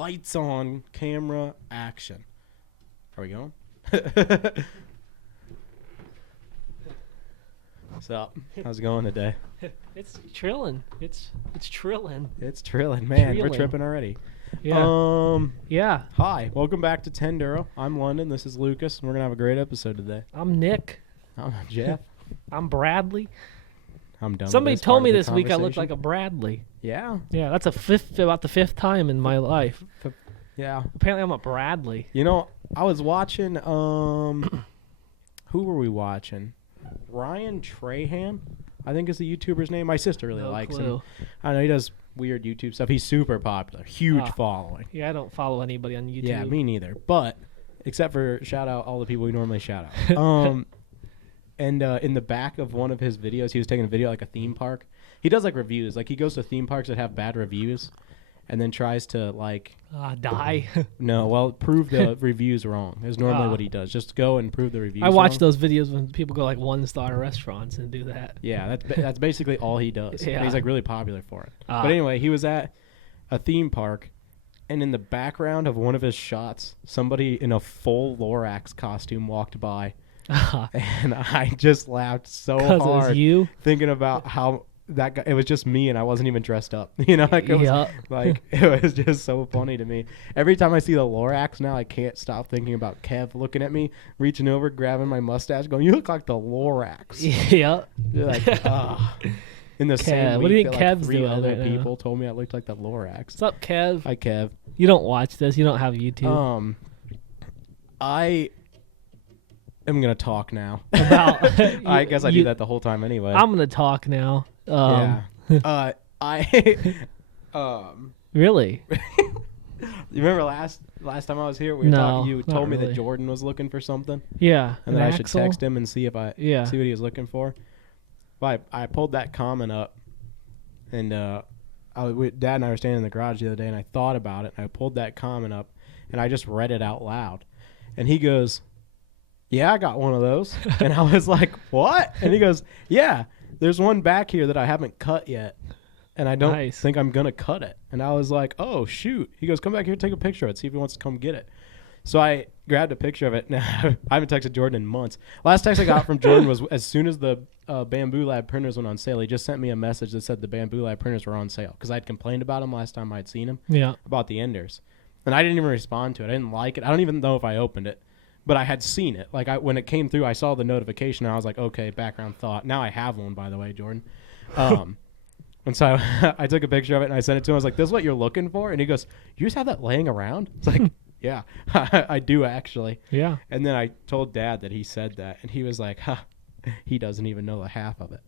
Lights on, camera, action. Are we going? What's up? How's it going today? It's trilling. It's trilling. It's trilling, man. We're Trilling. tripping already. Yeah. Yeah. Hi. Welcome back to Tenduro. I'm London. This is Lucas, and we're gonna have a great episode today. I'm Nick. I'm Jeff. I'm Bradley. I'm done. Somebody with this told part me of the this week I looked like conversation. a Bradley. Yeah. Yeah, that's about the fifth time in my life. Yeah. Apparently I'm a Bradley. You know, I was watching. Who were we watching? Ryan Trahan, I think is the YouTuber's name. My sister really No likes clue. him. I know he does weird YouTube stuff. He's super popular, huge Ah. following. Yeah, I don't follow anybody on YouTube. Yeah, me neither. But except for shout out all the people we normally shout out. And in the back of one of his videos, he was taking a video like a theme park. He does like reviews. Like he goes to theme parks that have bad reviews, and then tries to like Die. prove the reviews wrong. Is normally Ah. what he does. Just go and prove the reviews. I watch wrong. those videos when people go like 1-star restaurants and do that. Yeah, that's basically all he does. Yeah. And he's like really popular for it. Ah. But anyway, he was at a theme park, and in the background of one of his shots, somebody in a full Lorax costume walked by, and I just laughed so Because it hard was you. thinking about how that guy. It was just me, and I wasn't even dressed up. You know, like it was Yup. like it was just so funny to me. Every time I see the Lorax now, I can't stop thinking about Kev looking at me, reaching over, grabbing my mustache, going, "You look like the Lorax." Yeah. You're like, ah. In the same Kev. week, What do you think that, like, Kev's 3 doing other right now? people told me I looked like the Lorax. What's up, Kev? Hi, Kev. You don't watch this. You don't have YouTube. I am gonna talk now. About I guess I do that the whole time anyway. I'm gonna talk now. Yeah. Really? You remember last time I was here, we were No, talking. You not told me that really. Jordan was looking for something, Yeah. and that I should text him and see if I Yeah. see what he was looking for. Well, I pulled that comment up, and Dad and I were standing in the garage the other day, and I thought about it, and I pulled that comment up, and I just read it out loud, and he goes, "Yeah, I got one of those," and I was like, "What?" And he goes, "Yeah, there's one back here that I haven't cut yet, and I don't Nice. think I'm gonna cut it." And I was like, "Oh shoot!" He goes, "Come back here, take a picture of it, see if he wants to come get it." So I grabbed a picture of it. Now I haven't texted Jordan in months. Last text I got from Jordan was as soon as the Bamboo Lab printers went on sale. He just sent me a message that said the Bamboo Lab printers were on sale because I'd complained about them last time I'd seen them Yeah. about the Enders, and I didn't even respond to it. I didn't like it. I don't even know if I opened it, but I had seen it. Like when it came through, I saw the notification. And I was like, okay, background thought. Now I have one, by the way, Jordan. And so I took a picture of it and I sent it to him. I was like, "This is what you're looking for?" And he goes, "You just have that laying around?" It's like, "Yeah, I do actually." Yeah. And then I told Dad that he said that, and he was like, "Huh, he doesn't even know the half of it."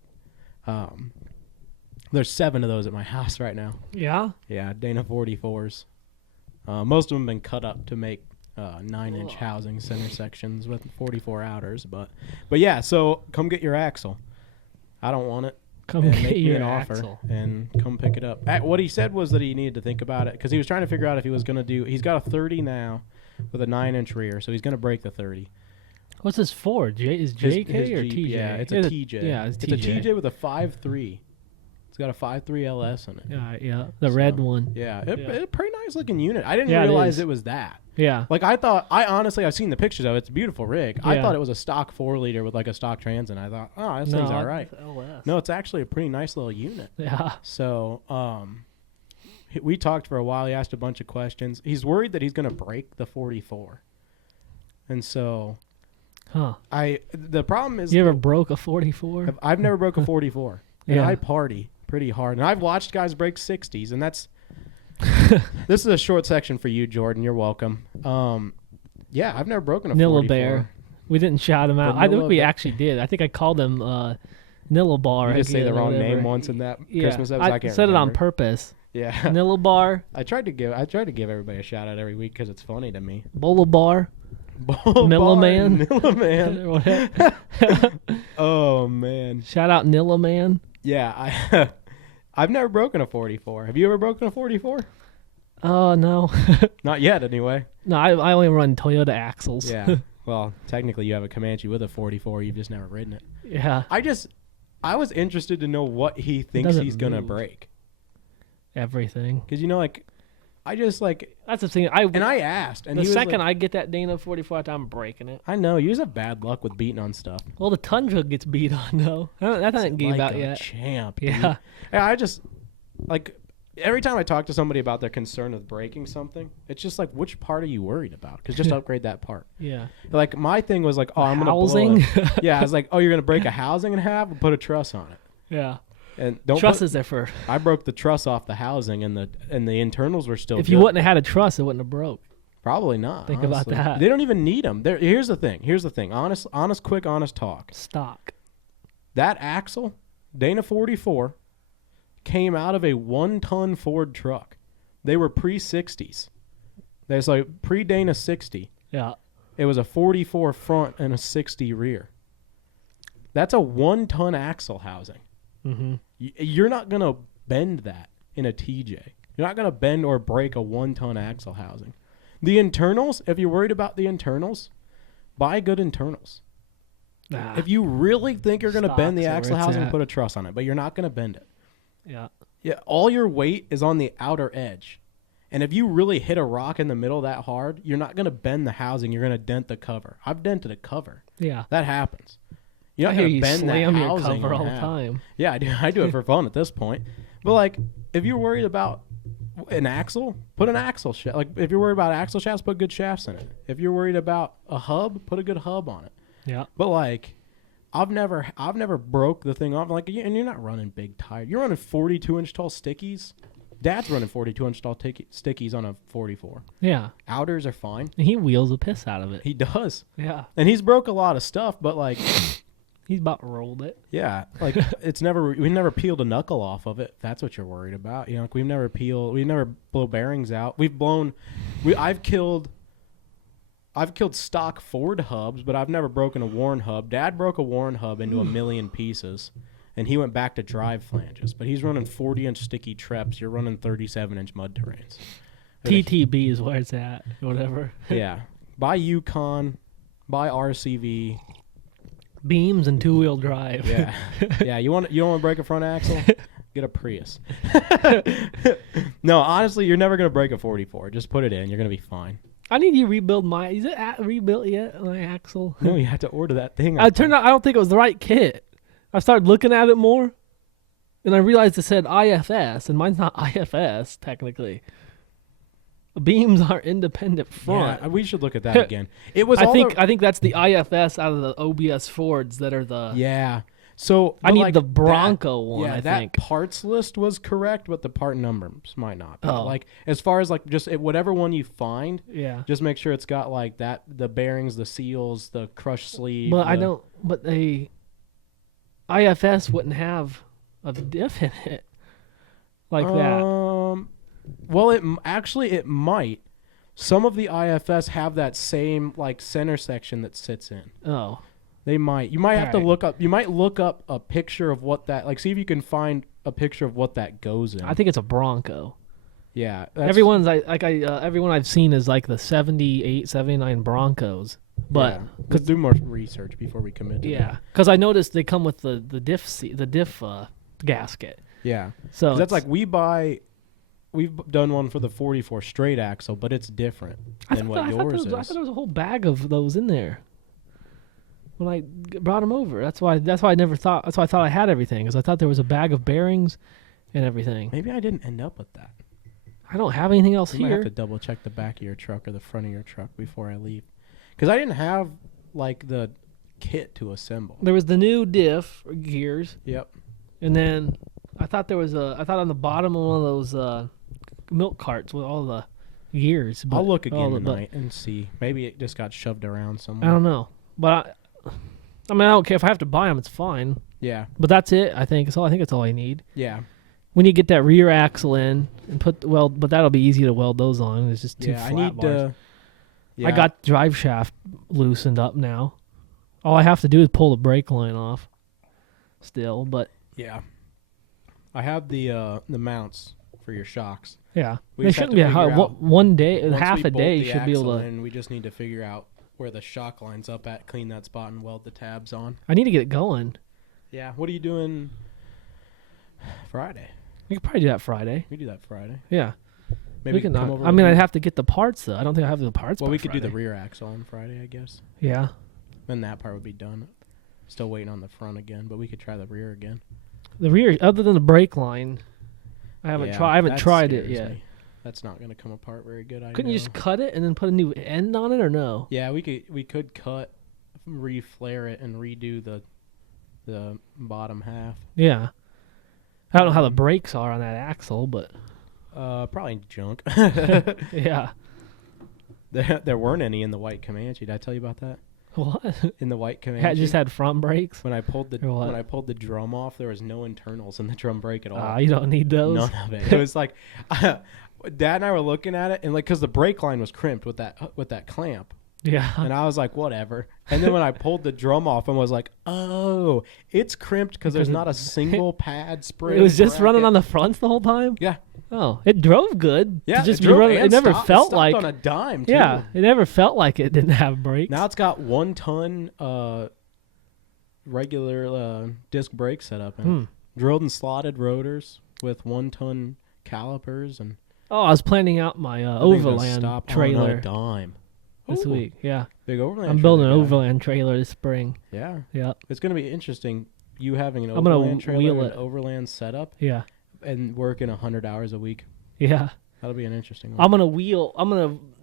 There's 7 of those at my house right now. Yeah. Yeah, Dana 44s. Most of them have been cut up to make 9-inch housing center sections with 44 outers, but yeah. So come get your axle. I don't want it. Come And get make me your an offer axle. and come pick it up. What he said was that he needed to think about it because he was trying to figure out if he was going to do. He's got a 30 now with a 9-inch rear, so he's going to break the 30. What's this for? Is JK His or Jeep, TJ? Yeah, it's a TJ. Yeah, it's a TJ. TJ with a 5.3. It's got a 5.3 LS in it. Yeah, yeah. The So, this one. Yeah, Yeah. a pretty nice looking unit. I didn't Yeah, it realize is. it was that. Yeah. Like I've seen the pictures of it. It's a beautiful rig. I Yeah. thought it was a stock 4-liter with like a stock trans, and I thought, oh, this thing's all right. it's LS. No, it's actually a pretty nice little unit. Yeah. So, we talked for a while. He asked a bunch of questions. He's worried that he's going to break the 44. And so, Huh. the problem is You ever broke a 44? I've never broke a 44. And Yeah. I party pretty hard. And I've watched guys break 60s, and that's this is a short section for you, Jordan. You're welcome. Yeah, I've never broken a 44. Nilla Bear. We didn't shout him out. The I think Nilla we Bear. actually did. I think I called him Nilla Bar. You just say the again or wrong whatever. name once in that Yeah. Christmas episode. I can't said it on remember. purpose. Yeah. Nilla Bar, I tried to give everybody a shout out every week because it's funny to me. Bola Bar. Nilla Man. Nilla Man. Oh man. Shout out Nilla Man. Yeah, I've never broken a 44. Have you ever broken a 44? Oh, no. Not yet, anyway. No, I only run Toyota axles. Yeah. Well, technically, you have a Comanche with a 44. You've just never ridden it. Yeah. I was interested to know what he thinks doesn't he's gonna move. break. Everything. Because like I just like, That's the thing. and I asked, and the he was second like, I get that Dana 44, I'm breaking it. I know you just have bad luck with beating on stuff. Well, the Tundra gets beat on though. That hasn't gave like out a yet. champ. Dude. Yeah. Yeah, I just like every time I talk to somebody about their concern with breaking something, it's just like, which part are you worried about? Because just upgrade that part. Yeah. Like my thing was like, oh, I'm gonna blow Housing. it. Yeah, I was like, oh, you're gonna break a housing in half and put a truss on it. Yeah. And don't Truss put- is there for. I broke the truss off the housing, and the internals were still. If good. you wouldn't have had a truss, it wouldn't have broke. Probably not. Think about honestly. that. They don't even need them. Here's the thing. Honest talk. Stock. That axle, Dana 44, came out of a 1-ton Ford truck. They were pre-60s. There's like pre-Dana 60. Yeah. It was a 44 front and a 60 rear. That's a 1-ton axle housing. Mm-hmm. You're not going to bend that in a TJ. You're not going to bend or break a 1-ton axle housing. The internals, if you're worried about the internals, buy good internals. Nah. If you really think you're going to bend the Stock's axle where it's housing, at. put a truss on it, but you're not going to bend it. Yeah. Yeah, all your weight is on the outer edge. And if you really hit a rock in the middle that hard, you're not going to bend the housing. You're going to dent the cover. I've dented a cover. Yeah. That happens. You're I not hear going to you bend that slam your housing cover in all the half. time. Yeah, I do it for fun at this point. But like, if you're worried about an axle, put an axle shaft. Like, if you're worried about axle shafts, put good shafts in it. If you're worried about a hub, put a good hub on it. Yeah. But like, I've never broke the thing off. Like, and you're not running big tires. You're running 42-inch tall stickies. Dad's running 42-inch tall stickies on a 44. Yeah. Outers are fine. And he wheels the piss out of it. He does, Yeah. and he's broke a lot of stuff. But like, He's about rolled it. yeah, like we never peeled a knuckle off of it. If that's what you're worried about. You know, like we never blow bearings out. I've killed stock Ford hubs, but I've never broken a Warren hub. Dad broke a Warren hub into a million pieces, and he went back to drive flanges. But he's running 40-inch sticky treps. You're running 37-inch mud terrains. TTB is where it's at. Whatever. Yeah, buy Yukon, buy RCV. Beams and 2-wheel drive. Yeah, yeah. You want to break a front axle? Get a Prius. No, honestly, you're never gonna break a 44. Just put it in. You're gonna be fine. I need you to rebuild my. Is it rebuilt yet? My axle. No, you have to order that thing. I turned out. I don't think it was the right kit. I started looking at it more, and I realized it said IFS, and mine's not IFS technically. Beams are independent front. Yeah, we should look at that again. It was. I think that's the IFS out of the OBS Fords that are the. Yeah. So I but need like the Bronco that, one. Yeah, I that think. parts list was correct, but the part numbers might not. Be. Oh. Like as far as like just whatever one you find, Yeah. just make sure it's got like that, the bearings, the seals, the crushed sleeve. But I don't. But the IFS wouldn't have a diff in it like that. Well, it might. Some of the IFS have that same like center section that sits in. Oh. They might. You might have to Alright. look up. You might look up a picture of what that. Like, see if you can find a picture of what that goes in. I think it's a Bronco. Yeah. Everyone I've seen is like the 78, 79 Broncos. But let's do more research before we commit to yeah, that. because I noticed they come with the diff gasket. Yeah. So 'Cause that's it's- like we've done one for the 44 straight axle, but it's different than what yours is. I thought there was a whole bag of those in there when I brought them over. That's why I never thought. That's why I thought I had everything, because I thought there was a bag of bearings and everything. Maybe I didn't end up with that. I don't have anything else You might have here. to double check the back of your truck or the front of your truck before I leave, because I didn't have like the kit to assemble. There was the new diff gears, Yep. and then I thought on the bottom of one of those milk carts with all the gears. I'll look all again the- tonight and see. Maybe it just got shoved around I somewhere. don't know, but I mean, I don't care if I have to buy them. It's fine. Yeah. But that's it. I think that's all I need. Yeah. We need to get that rear axle in and but that'll be easy to weld those on. It's just two Yeah. I flat need bars. to. Yeah. I got drive shaft loosened up now. All I have to do is pull the brake line off. Still, but Yeah. I have the mounts for your shocks. yeah, We they just have shouldn't to be figure out- one day, Once half we a bolt day the should be able axle to. in, we just need to figure out where the shock line's up at, clean that spot, and weld the tabs on. I need to get it going. Yeah. What are you doing Friday? We could probably do that Friday. We do that Friday. Yeah, Maybe we can come knock. over I on mean, I'd Friday. have to get the parts though. I don't think I have the parts. Well, by we could do the Friday. rear axle on Friday, I guess. Yeah. Then that part would be done. Still waiting on the front again, but we could try the rear again. The rear, other than the brake line, I haven't Yeah, tried. I haven't that tried it scares yet. me. That's not going to come apart very good. I Couldn't you know. just cut it and then put a new end on it, or no? Yeah, we could cut, re-flare it, and redo the bottom half. Yeah. I don't know how the brakes are on that axle, but Probably junk. yeah. There weren't any in the white Comanche. Did I tell you about that? What? In the white Comanche, It just had front brakes. when I pulled the Or what? when I pulled the drum off, there was no internals in the drum brake at all. Ah, you don't need those. None of it. It was like, Dad and I were looking at it, and like, cause the brake line was crimped with that clamp, Yeah. and I was like, whatever. And then when I pulled the drum off, and was like, oh, it's crimped because there's Because not a single pad spring. It was just running bracket. on the fronts the whole time. Yeah, Oh, it drove good. yeah. To just it be drove running. and It never stopped- felt stopped like. on a dime. Too. Yeah, it never felt like it didn't have brakes. Now it's got 1 ton regular disc brake setup in it. Drilled and slotted rotors with 1 ton calipers and Oh, I was planning out my that thing's gonna overland stop on trailer a dime. this Ooh, week. Yeah, Big overland. I'm building an trailer guy. overland trailer this spring. Yeah, Yeah, it's gonna be interesting. You having an I'm gonna overland trailer, wheel and it. overland setup, yeah, and working 100 hours a week. yeah. That'll be an interesting one. I'm gonna wheel.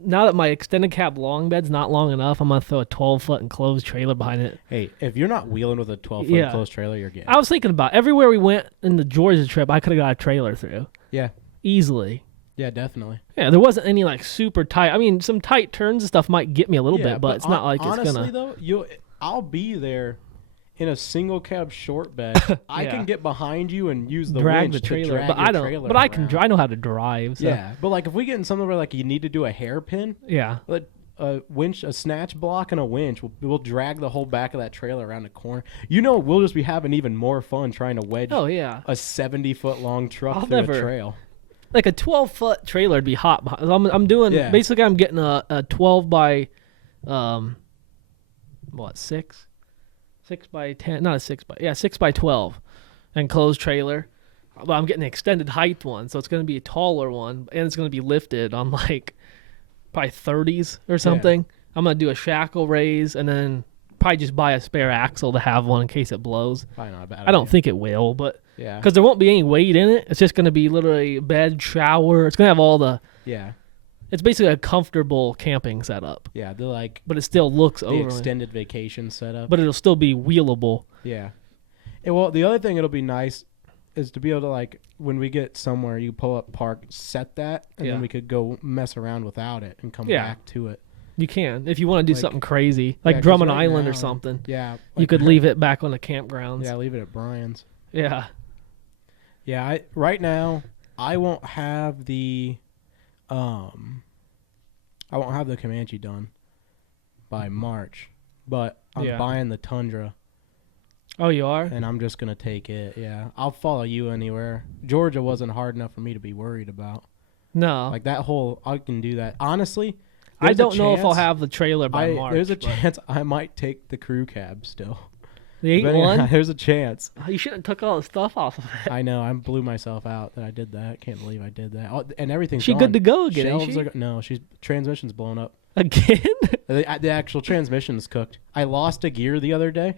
Now that my extended cab long bed's not long enough, I'm gonna throw a 12-foot enclosed trailer behind it. Hey, if you're not wheeling with a 12-foot Yeah. closed trailer, you're getting. I was thinking about everywhere we went in the Georgia trip, I could have got a trailer through Yeah, easily. yeah, definitely. Yeah, there wasn't any like super tight. I mean, some tight turns and stuff might get me a little Yeah, bit, but it's not like honestly, it's gonna. though, I'll be there in a single cab short bed. I Yeah. can get behind you and use the drag winch the trailer, to drag but your I don't. trailer But I can. around. I know how to drive. So. Yeah, but like if we get in something where like you need to do a hairpin, Yeah. like a winch, a snatch block, and a winch, we'll drag the whole back of that trailer around the corner. We'll just be having even more fun trying to wedge Oh yeah. a 70-foot long truck I'll through never- a trail. Like a 12-foot trailer would be hot. I'm doing Yeah. basically. I'm getting a 12 by, what 6 by 10? Not a 6 by 6 by 12, enclosed trailer. But I'm getting an extended height one, so it's going to be a taller one, and it's going to be lifted on like probably 30s or something. I'm going to do a shackle raise, and then probably just buy a spare axle to have one in case it blows. Probably not a bad I don't idea. think it will, but Yeah. because there won't be any weight in it. It's just going to be literally bed, shower. It's going to have all the. Yeah. It's basically a comfortable camping setup, Yeah. They're like but it still looks the over. extended vacation setup. But it'll still be wheelable. Yeah. And well, the other thing it'll be nice is to be able to, like, when we get somewhere, you pull up, park, set that, and Yeah. then we could go mess around without it and come Yeah. back to it. You can if you want to do Like- something crazy, Yeah, like 'cause Drummond right Island or now- something. Yeah. You like- could leave it back on the campgrounds. Yeah, leave it at Brian's. Yeah. Yeah, right now I won't have the Comanche done by March, but I'm Yeah. buying the Tundra Oh, you are? and I'm just gonna take it. Yeah, I'll follow you anywhere. Georgia wasn't hard enough for me to be worried about. No. Like that whole, I can do that. Honestly, I there's a don't know if I'll chance have the trailer by March. There's a but- chance I might take the crew cab still. The 8 Depending on- one? There's a chance. You shouldn't have took all the stuff off of it. I know. I blew myself out that I did that. Can't believe I did that. And everything's She gone. good to go again, ain't Shelves she? are no, she's transmission's blown up. Again? The actual transmission's cooked. I lost a gear the other day.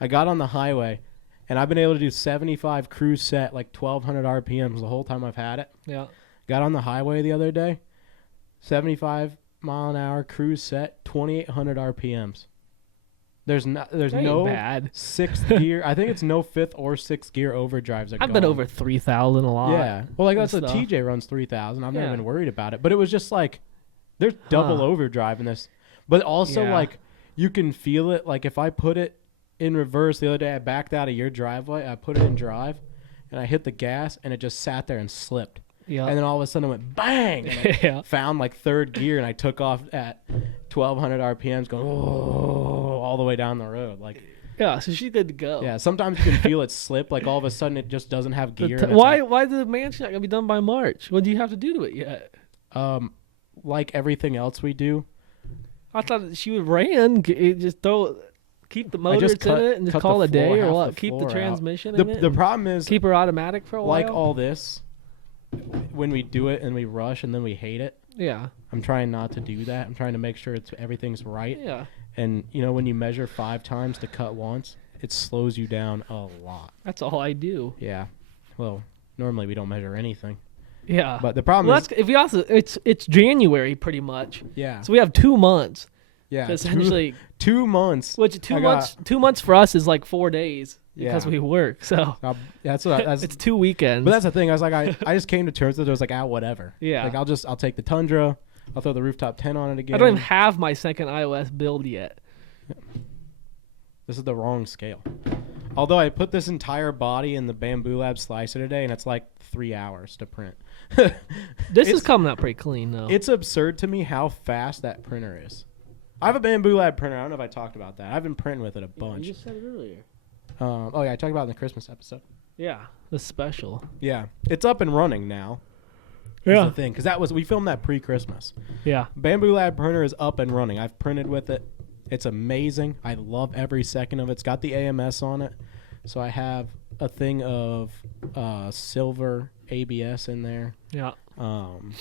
I got on the highway, and I've been able to do 75 cruise set, like 1,200 RPMs the whole time I've had it. Yeah. Got on the highway the other day, 75 mile an hour cruise set, 2,800 RPMs. There's That ain't no bad. sixth gear. I think it's no fifth or sixth gear overdrives. I've been over 3,000 a lot. Yeah. Well, like and that's what stuff. TJ runs 3,000. I've never Yeah. been worried about it, but it was just like there's double overdrive in this, but also Yeah. like you can feel it. Like if I put it in reverse the other day, I backed out of your driveway. I put it in drive, and I hit the gas, and it just sat there and slipped. Yeah. And then all of a sudden it went bang. And I Yeah. found like third gear, and I took off at 1,200 RPMs, going all the way down the road. Like Yeah, so she's good to go. yeah, sometimes you can feel it slip. Like all of a sudden it just doesn't have The gear. t- and it's why the mansion not gonna be done by March? What do you have to do to it yet? like everything else we do. I thought she would just keep the motors in cut- it and just cut call the it a day, floor, or half what? the Keep the floor out. transmission in it. The and problem is, keep her automatic for a while. like all this, when we do it and we rush and then we hate it. Yeah. I'm trying not to do that. I'm trying to make sure everything's right. Yeah. And you know, when you measure 5 times to cut once, it slows you down a lot. That's all I do. Yeah. Well, normally we don't measure anything. Yeah. But the problem well, is, if you also, it's January pretty much. yeah, So we have 2 months. yeah, Essentially, 2 months. which 2 months for us is like 4 days because Yeah. we work. So That's what. That's, it's 2 weekends. but that's the thing. I was like, I just came to terms with it. I was like, whatever. Yeah. Like I'll take the Tundra. I'll throw the rooftop 10 on it again. I don't even have my second iOS build yet. This is the wrong scale. Although I put this entire body in the Bamboo Lab slicer today, and it's like 3 hours to print. This is It's- coming out pretty clean though. It's absurd to me how fast that printer is. I have a Bamboo Lab printer. I don't know if I talked about that. I've been printing with it a bunch. You just said it earlier. Oh yeah, I talked about it in the Christmas episode. Yeah, the special. Yeah, it's up and running now. Is the thing, because we filmed that pre-Christmas. Yeah. Bamboo Lab printer is up and running. I've printed with it. It's amazing. I love every second of it. It's got the AMS on it, so I have a thing of silver ABS in there. Yeah. Um,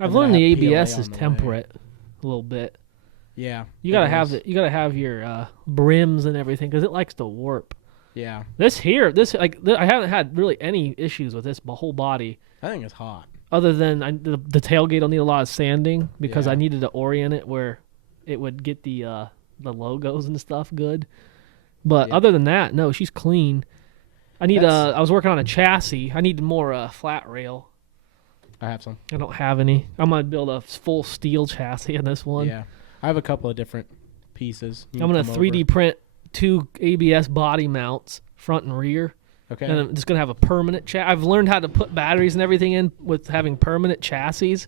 I've and then learned I the have PLA ABS on is the way. temperate a little bit. Yeah, You gotta it have is. it. You gotta have your brims and everything because it likes to warp. Yeah, I haven't had really any issues with this whole body, I think it's hot. other than the tailgate will need a lot of sanding because Yeah. I needed to orient it where it would get the logos and stuff good. But Yeah. other than that, no, she's clean. I need That's- I was working on a chassis. I need more flat rail. I have some. I don't have any. I'm gonna build a full steel chassis in this one. Yeah, I have a couple of different pieces. You I'm can gonna come 3D print 2 ABS body mounts, front and rear, over. Okay. and I'm just gonna have a permanent I've learned how to put batteries and everything in with having permanent chassis,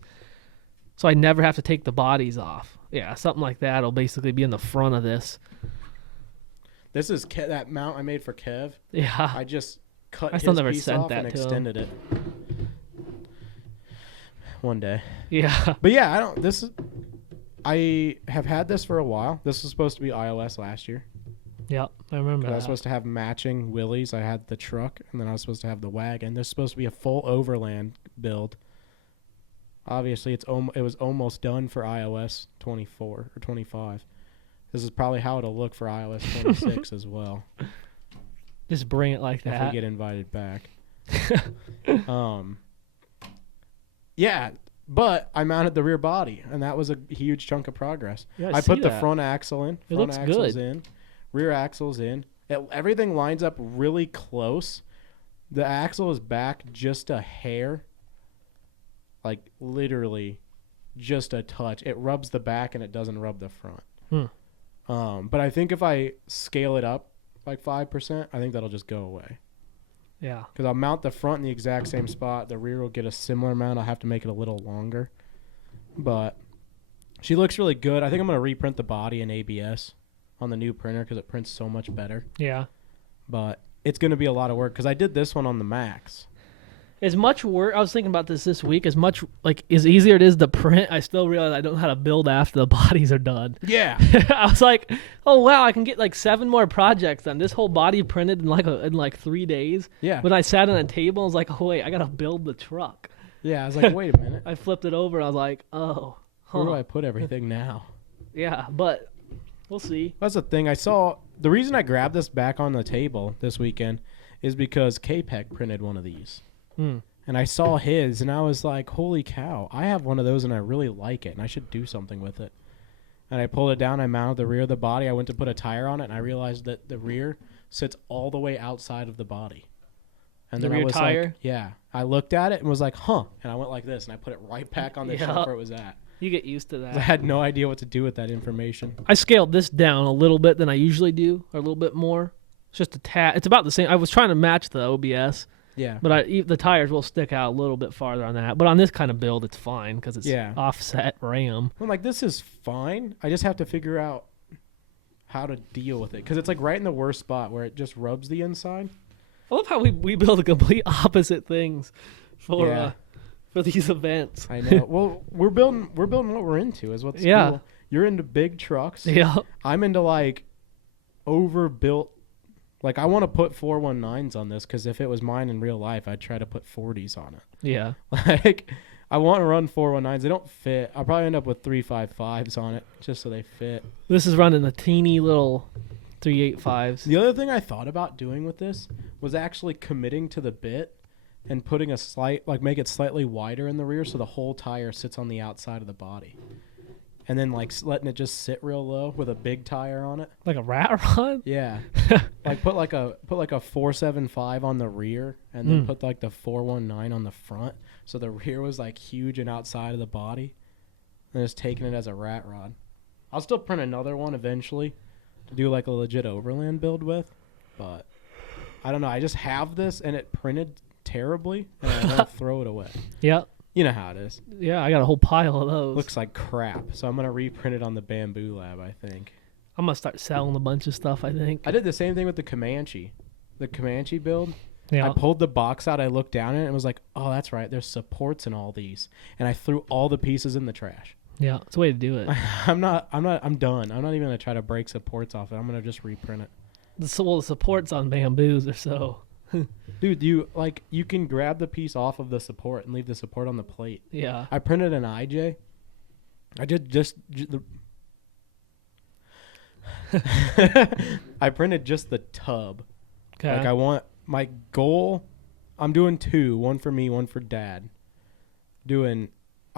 so I never have to take the bodies off. Yeah, something like that will basically be in the front of this. This is that mount I made for Kev. Yeah, I just cut I still his never piece sent off that and to him. extended it. One day. yeah, But yeah, I have had this for a while. This was supposed to be iOS last year. yeah. I remember 'Cause I that. was supposed to have matching Willys. I had the truck, and then I was supposed to have the wagon. This is supposed to be a full overland build. Obviously, it was almost done for iOS 24 or 25. This is probably how it'll look for iOS 26 as well, Just bring it like if we that. get invited back. Yeah, but I mounted the rear body, and that was a huge chunk of progress. Yeah, I see put the that. front axle in. It Front looks axle's good. in. Rear axle's in. Everything lines up really close. The axle is back just a hair. Like literally just a touch. It rubs the back and it doesn't rub the front. But I think if I scale it up like 5%, I think that'll just go away. Yeah, Because I'll mount the front in the exact same spot. The rear will get a similar amount. I'll have to make it a little longer. But she looks really good. I think I'm going to reprint the body in ABS on the new printer because it prints so much better. yeah. But it's going to be a lot of work because I did this one on the Max. As much work, I was thinking about this week. As much as easier it is to print, I still realize I don't know how to build after the bodies are done. Yeah. I was like, oh wow, I can get like 7 more projects done. This whole body printed in like 3 days. Yeah. When I sat on a table, I was like, oh wait, I gotta build the truck. Yeah. I was like, wait a minute. I flipped it over. I was like, oh, Where do huh. I put everything now? Yeah, but we'll see. That's the thing. The reason I grabbed this back on the table this weekend is because K-Pec printed one of these. Hmm. And I saw his, and I was like, holy cow, I have one of those, and I really like it, and I should do something with it. And I pulled it down, I mounted the rear of the body, I went to put a tire on it, and I realized that the rear sits all the way outside of the body. And The then I rear was tire? like, yeah. I looked at it and was like, huh. And I went like this, and I put it right back on the Yeah. shelf where it was at. You get used to I that. had no idea what to do with that information. I scaled this down a little bit than I usually do, or a little bit more. It's just a tad. It's about the same. I was trying to match the OBS. Yeah. But the tires will stick out a little bit farther on that. But on this kind of build, it's fine because it's Yeah. offset RAM. I'm like, this is fine. I just have to figure out how to deal with it. Because it's like right in the worst spot where it just rubs the inside. I love how we build a complete opposite things for Yeah. for these events. I know. Well, we're building what we're into is what's Yeah. cool. You're into big trucks. Yeah, I'm into like overbuilt Like, I want to put 419s on this because if it was mine in real life, I'd try to put 40s on it. Yeah. Like, I want to run 419s. They don't fit. I'll probably end up with 355s on it just so they fit. This is running the teeny little 385s. The other thing I thought about doing with this was actually committing to the bit and putting a make it slightly wider in the rear so the whole tire sits on the outside of the body. And then, like, letting it just sit real low with a big tire on it. Like a rat rod? Yeah. Like, put like a 475 on the rear and then put, like, the 419 on the front. So the rear was, like, huge and outside of the body. And just taking it as a rat rod. I'll still print another one eventually to do, like, a legit overland build with. But I don't know. I just have this, and it printed terribly, and I want to throw it away. Yeah. You know how it is. Yeah, I got a whole pile of those. Looks like crap. So I'm going to reprint it on the Bamboo Lab, I think. I'm going to start selling a bunch of stuff, I think. I did the same thing with the Comanche. The Comanche build. Yeah. I pulled the box out. I looked down at it and was like, oh, that's right. There's supports in all these. And I threw all the pieces in the trash. Yeah, it's a way to do it. I'm done. I'm not even going to try to break supports off it. I'm going to just reprint it. The supports on Bamboos are so... Dude, you can grab the piece off of the support and leave the support on the plate. Yeah. I printed an IJ. I did I printed just the tub. Okay. Like, I want my goal. I'm doing 2, one for me, one for Dad. I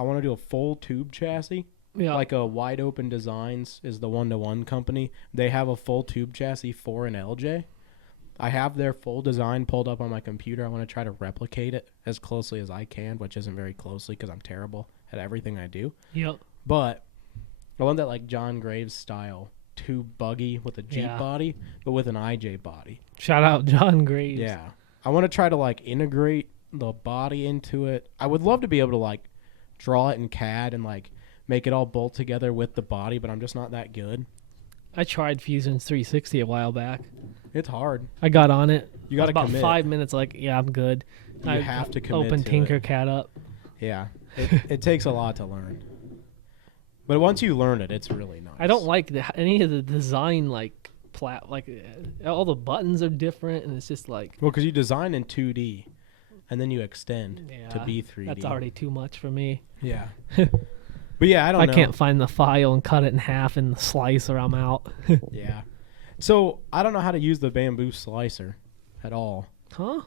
want to do a full tube chassis. Yeah. Like a Wide Open Designs is the 1-to-1 company. They have a full tube chassis for an LJ. I have their full design pulled up on my computer. I want to try to replicate it as closely as I can, which isn't very closely because I'm terrible at everything I do. Yep. But I want that, like, John Graves style tube buggy with a Jeep body, but with an IJ body. Shout out John Graves. Yeah. I want to try to, like, integrate the body into it. I would love to be able to, like, draw it in CAD and, like, make it all bolt together with the body, but I'm just not that good. I tried Fusion's 360 a while back. It's hard. I got on it. You got to about commit. 5 minutes, like, yeah, I'm good. You have to commit Open to Tinkercad up. Yeah. It takes a lot to learn. But once you learn it, it's really nice. I don't like any of the design, like all the buttons are different, and it's just like... Well, because you design in 2D, and then you extend to be 3D. That's already too much for me. Yeah. But yeah, I don't know. I can't find the file and cut it in half and slice or I'm out. Yeah. So I don't know how to use the Bamboo slicer at all. Huh?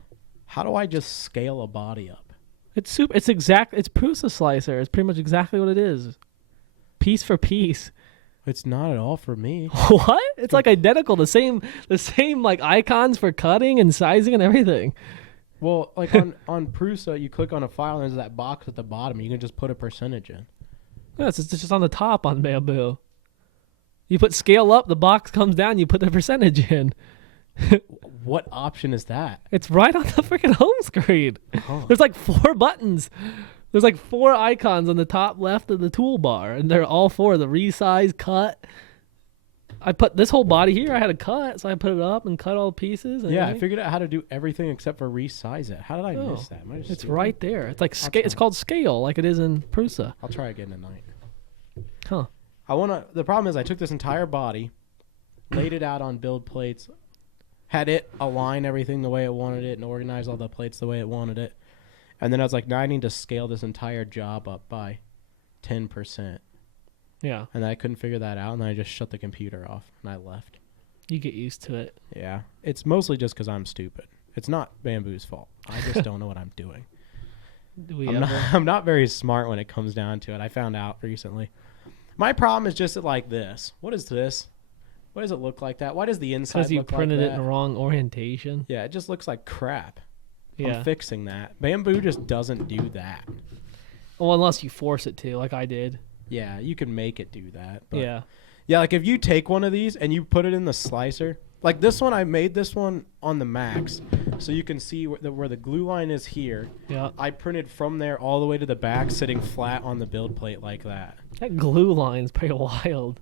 How do I just scale a body up? It's super. It's Prusa slicer. It's pretty much exactly what it is. Piece for piece. It's not at all for me. What? It's like identical. The same like icons for cutting and sizing and everything. Well, like on Prusa, you click on a file and there's that box at the bottom. You can just put a percentage in. Yes, it's just on the top on Bamboo. You put scale up, the box comes down, you put the percentage in. What option is that? It's right on the freaking home screen. Huh. There's like 4 buttons. There's like 4 icons on the top left of the toolbar, and they're all 4. The resize, cut. I put this whole body here, I had to cut, so I put it up and cut all pieces. And Yeah, I everything. figured out how to do everything except for resize it. How did I miss that? Am I just It's stupid? right there. It's like it's called scale, like it is in Prusa. I'll try again tonight. Huh. The problem is I took this entire body, laid it out on build plates, had it align everything the way it wanted it and organize all the plates the way it wanted it. And then I was like, now I need to scale this entire job up by 10%. Yeah. And I couldn't figure that out, and then I just shut the computer off, and I left. You get used to it. Yeah. It's mostly just because I'm stupid. It's not Bamboo's fault. I just don't know what I'm doing. Do we I'm not very smart when it comes down to it. I found out recently. My problem is just like this. What is this? Why does it look like that? Why does the inside Because you look like printed it that? in the wrong orientation. Yeah, it just looks like crap. Yeah. I'm fixing that. Bamboo just doesn't do that. Well, unless you force it to, like I did. Yeah, you can make it do that. But Yeah. yeah, like if you take one of these and you put it in the slicer, like this one, I made this one on the Max, so you can see where the glue line is here. Yeah. I printed from there all the way to the back, sitting flat on the build plate like that. That glue line's pretty wild.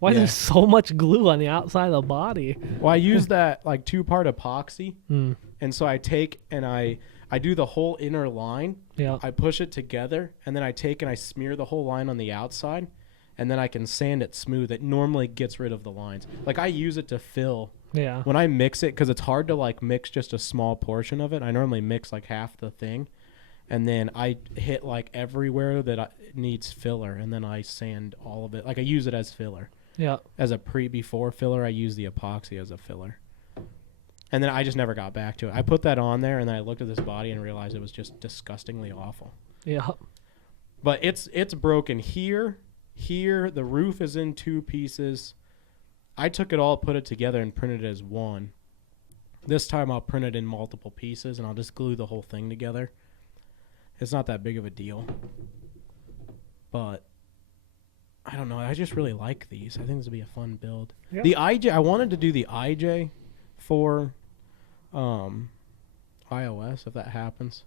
Why is Yeah. there so much glue on the outside of the body? Well, I use that like 2-part epoxy, Hmm. and so I take and I do the whole inner line. Yeah. I push it together, and then I take and I smear the whole line on the outside, and then I can sand it smooth. It normally gets rid of the lines. Like I use it to fill. Yeah. When I mix it, because it's hard to like mix just a small portion of it, I normally mix like half the thing, and then I hit like everywhere that it needs filler, and then I sand all of it. Like I use it as filler. Yeah. As a before filler, I use the epoxy as a filler. And then I just never got back to it. I put that on there, and then I looked at this body and realized it was just disgustingly awful. Yeah. But it's broken here. The roof is in 2 pieces. I took it all, put it together, and printed it as one. This time I'll print it in multiple pieces, and I'll just glue the whole thing together. It's not that big of a deal. But I don't know. I just really like these. I think this would be a fun build. Yeah. The IJ, I wanted to do the IJ for iOS, if that happens.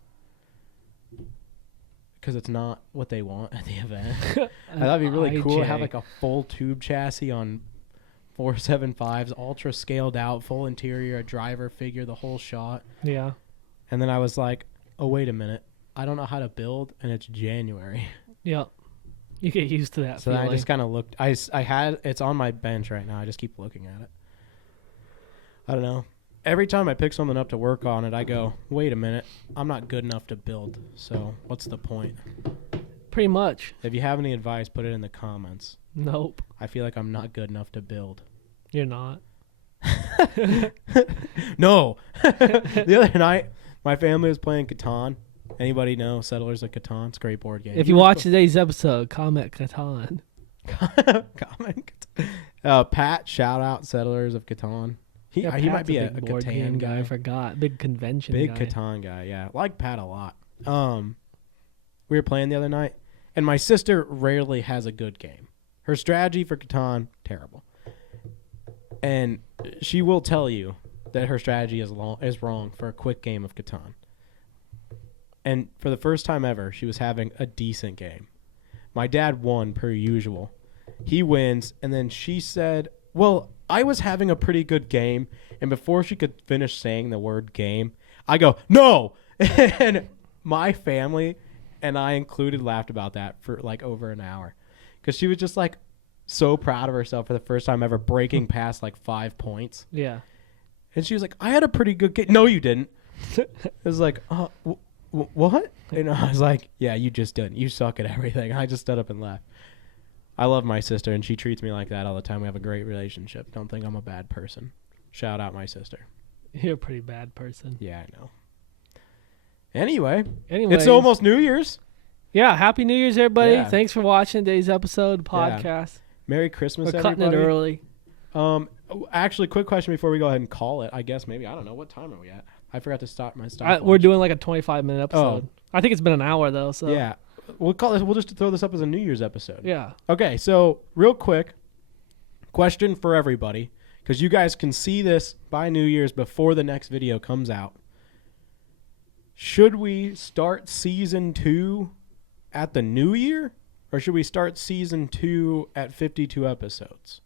Because it's not what they want at the event. That'd be really cool to have like a full tube chassis on 475s, ultra scaled out, full interior, a driver figure, the whole shot. Yeah. And then I was like, oh, wait a minute. I don't know how to build, and it's January. Yeah. You get used to that So feeling. I just kind of looked. I had, it's on my bench right now. I just keep looking at it. I don't know. Every time I pick something up to work on it, I go, wait a minute. I'm not good enough to build. So what's the point? Pretty much. If you have any advice, put it in the comments. Nope. I feel like I'm not good enough to build. You're not. No. The other night, my family was playing Catan. Anybody know Settlers of Catan? It's a great board game. If you watch today's episode, comment Catan. Comment. Pat, shout out Settlers of Catan. He might be a big board Catan game guy. I forgot. Big convention Big guy. Catan guy, yeah. Like Pat a lot. We were playing the other night, and my sister rarely has a good game. Her strategy for Catan, terrible. And she will tell you that her strategy is wrong for a quick game of Catan. And for the first time ever, she was having a decent game. My dad won per usual. He wins, and then she said, well, I was having a pretty good game, and before she could finish saying the word game, I go, no! And my family, and I included, laughed about that for like over an hour. Because she was just like so proud of herself for the first time ever, breaking past like 5 points. Yeah. And she was like, I had a pretty good game. No, you didn't. It was like, what? And I was like, yeah, you just didn't. You suck at everything. I just stood up and left. I love my sister, and she treats me like that all the time. We have a great relationship. Don't think I'm a bad person. Shout out my sister. You're a pretty bad person. Yeah, I know. Anyway, Anyways, it's almost New Year's. Yeah, Happy New Year's, everybody. Yeah. Thanks for watching today's episode podcast. Merry Christmas, We're cutting everybody. it early. Actually, quick question before we go ahead and call it. I guess maybe, I don't know. What time are we at? I forgot to stop my stop. We're doing like a 25-minute episode. I think it's been an hour, though. So Yeah. We'll call this. We'll just throw this up as a New Year's episode. Yeah. Okay, so real quick, question for everybody, because you guys can see this by New Year's before the next video comes out. Should we start season 2 at the New Year, or should we start season 2 at 52 episodes?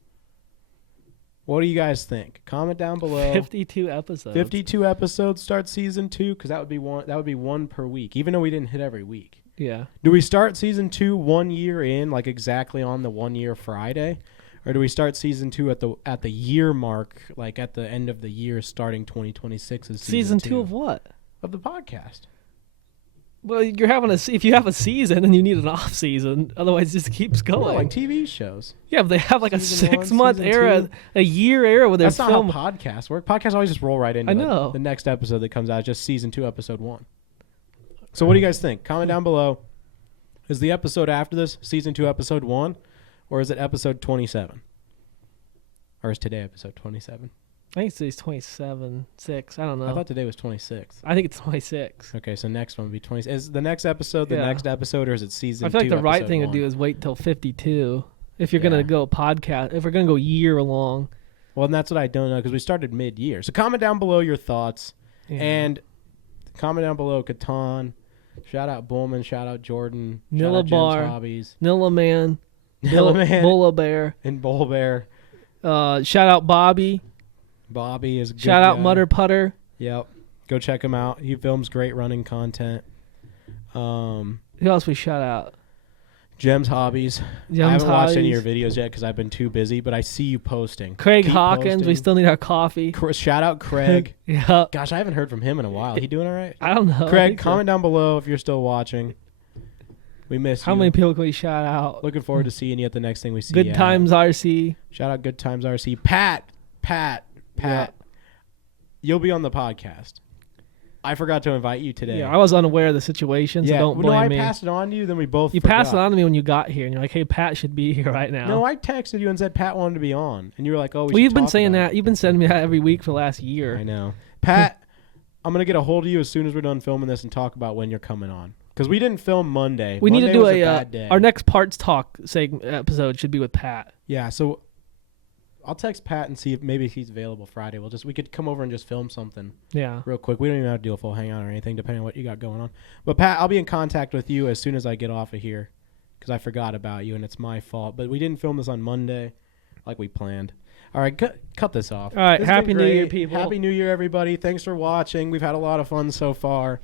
What do you guys think? Comment down below. 52 episodes. 52 episodes start season 2, because that would be one. That would be one per week, even though we didn't hit every week. Yeah. Do we start season 2 1 year in, like exactly on the 1 year Friday, or do we start season 2 at the year mark, like at the end of the year, starting 2026 is Season 2 of what? Of the podcast? Well, you're having if you have a season, then you need an off season. Otherwise, it just keeps going. Well, like TV shows. Yeah, but they have like Season a 6 month season era, 2. a year era where they're That's not filming. how podcasts work. Podcasts always just roll right into I know. the next episode that comes out, just season 2, episode 1. So what do you guys think? Comment down below. Is the episode after this season 2, episode 1, or is it episode 27? Or is today episode 27? I think it's 27, 6. I don't know. I thought today was 26. I think it's 26. Okay, so next one would be 20. Is the next episode the Yeah. next episode, or is it season 2? I feel like the right episode thing 1? to do is wait till 52. If you're Yeah. gonna go podcast, if we're gonna go year long. Well, and that's what I don't know, because we started mid-year. So comment down below your thoughts, Yeah. and comment down below Catan. Shout out Bullman. Shout out Jordan. Shout Nilla out Jen's Bar. Hobbies. Nilla Man, Nilla Man. Bulla Bear. And Bull Bear. Shout out Bobby. Bobby is a good Shout out guy. Mutter Putter. Yep. Go check him out. He films great running content. Who else we shout out? Jem's Hobbies. Jem's I haven't watched any Hobbies. of your videos yet because I've been too busy, but I see you posting. Craig Keep Hawkins. We posting. still need our coffee. Shout out Craig. Yeah. Gosh, I haven't heard from him in a while. He doing all right? I don't know. I Craig, think so. comment down below if you're still watching. We miss How you. many people can we shout out? Looking forward to seeing you at the next thing we see. Good at. Times RC. Shout out Good Times RC. Pat. Yeah. You'll be on the podcast. I forgot to invite you today. Yeah, I was unaware of the situation, so don't blame I me. passed it on to you, then we both You forgot. passed it on to me when you got here, and you're like, "Hey, Pat should be here right now." No, I texted you and said Pat wanted to be on, and you were like, "Oh, we well, should you've been talk saying about that. You've been sending me that every week for the last it." year. I know. Pat, I'm going to get a hold of you as soon as we're done filming this and talk about when you're coming on. Because we didn't film Monday. We need to Monday do was a bad day. our next parts talk episode should be with Pat. Yeah, so I'll text Pat and see if maybe he's available Friday. We could come over and just film something Yeah. real quick. We don't even have to do a full hangout or anything, depending on what you got going on. But Pat, I'll be in contact with you as soon as I get off of here, because I forgot about you and it's my fault. But we didn't film this on Monday like we planned. All right, cut this off. All right, This has Happy been New Year, great. people. Happy New Year, everybody. Thanks for watching. We've had a lot of fun so far.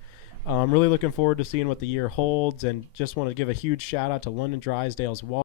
I'm really looking forward to seeing what the year holds, and just want to give a huge shout out to London Drysdale's Wall.